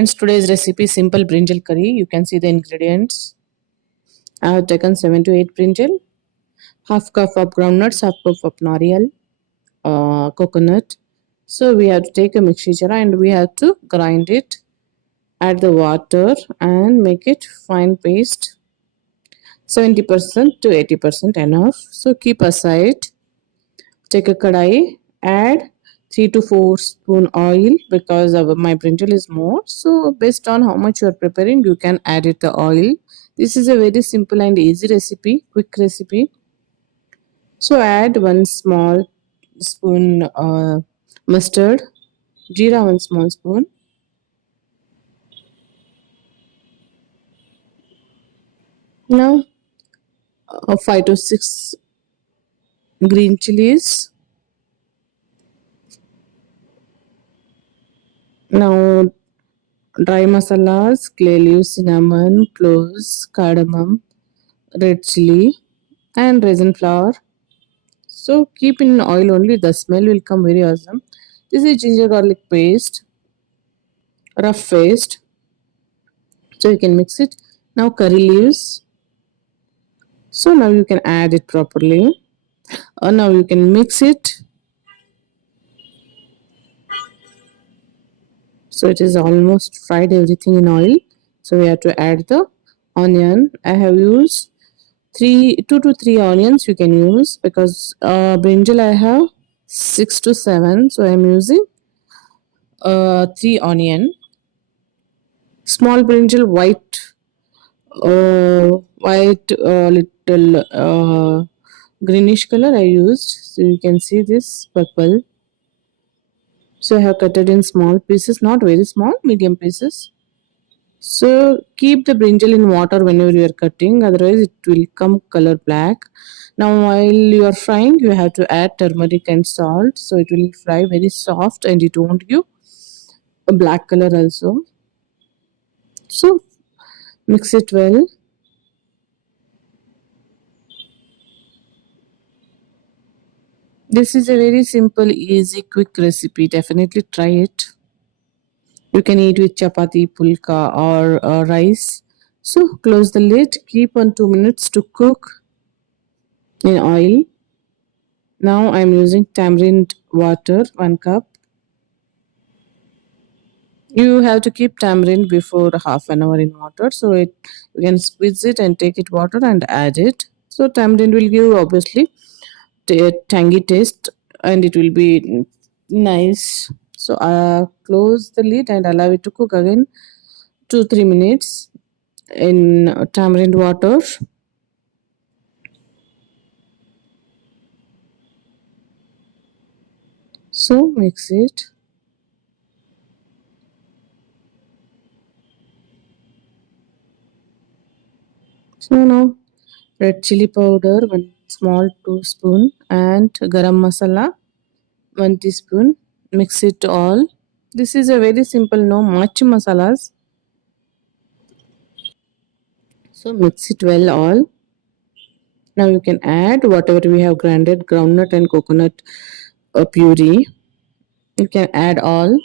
friends, today's recipe is simple brinjal curry. You can see the ingredients. I have taken 7 to 8 brinjal, half cup of groundnuts, half cup of nariyal, coconut. So we have to take a mixture and we have to grind it, add the water and make it fine paste. 70% to 80% enough. So keep aside. Take a kadai, add 3 to 4 spoon oil because of my brinjal is more. So based on how much you are preparing, you can add it the oil. This is a very simple and easy recipe, quick recipe. So add 1 small spoon mustard, jeera 1 small spoon. Now 5 to 6 green chilies. Now dry masalas, clay leaves, cinnamon, cloves, cardamom, red chili and raisin flour. So keep in oil only, the smell will come very awesome. This is ginger garlic paste, rough paste. So you can mix it. Now curry leaves. So now you can add it properly. Now you can mix it. So it is almost fried everything in oil. So we have to add the onion. I have used 2 to 3 onions you can use because brinjal I have 6 to 7. So I am using 3 onion. Small brinjal white little greenish color I used. So you can see this purple. So I have cut it in small pieces, not very small, medium pieces. So keep the brinjal in water whenever you are cutting, otherwise it will come color black. Now while you are frying, you have to add turmeric and salt, so it will fry very soft and it won't give a black color also. So mix it well. This is a very simple, easy, quick recipe. Definitely try it. You can eat with chapati, pulka, or rice. So close the lid. Keep on 2 minutes to cook in oil. Now I'm using tamarind water, 1 cup. You have to keep tamarind before half an hour in water. So you can squeeze it and take it water and add it. So tamarind will give obviously tangy taste and it will be nice. So close the lid and allow it to cook again 2 3 minutes in tamarind water. So mix it. So now red chili powder 1 small 2 spoon and garam masala 1 teaspoon. Mix it all. This is a very simple, no much masalas. So mix it well all. Now you can add whatever we have grinded, groundnut and coconut puree. You can add all,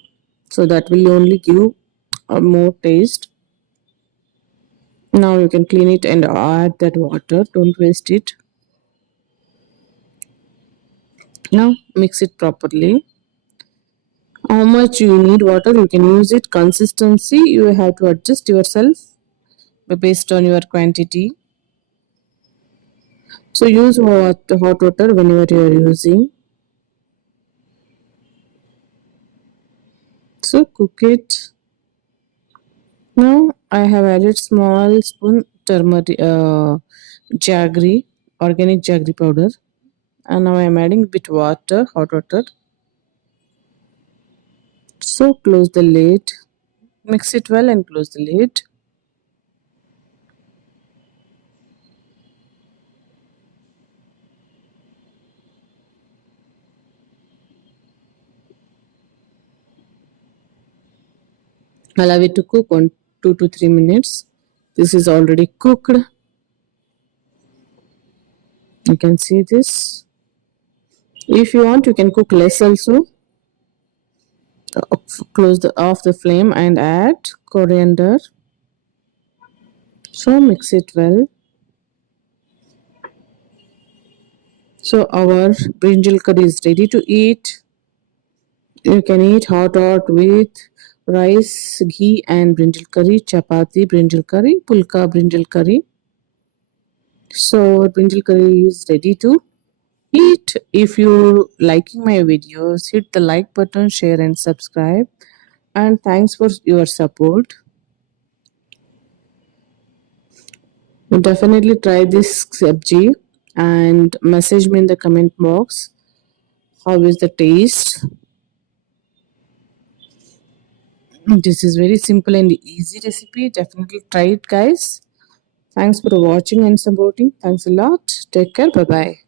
so that will only give a more taste. Now you can clean it and add that water. Don't waste it. Now mix it properly. How much you need water, you can use it. Consistency you have to adjust yourself based on your quantity. So use hot water whenever you are using. So cook it. Now I have added small spoon turmeric, jaggery, organic jaggery powder, and now I am adding bit water, hot water. So close the lid, mix it well, and close the lid. Allow it to cook on 2 to 3 minutes. This is already cooked. You can see this. If you want, you can cook less also. Close the off the flame and add coriander. So mix it well. So our brinjal curry is ready to eat. You can eat hot with rice, ghee, and brinjal curry, chapati, brinjal curry, pulka, brinjal curry. So brinjal curry is ready to eat. If you liking my videos, hit the like button, share, and subscribe. And thanks for your support. Definitely try this sabji and message me in the comment box. How is the taste? This is very simple and easy recipe. Definitely try it, guys. Thanks for watching and supporting. Thanks a lot. Take care. Bye bye.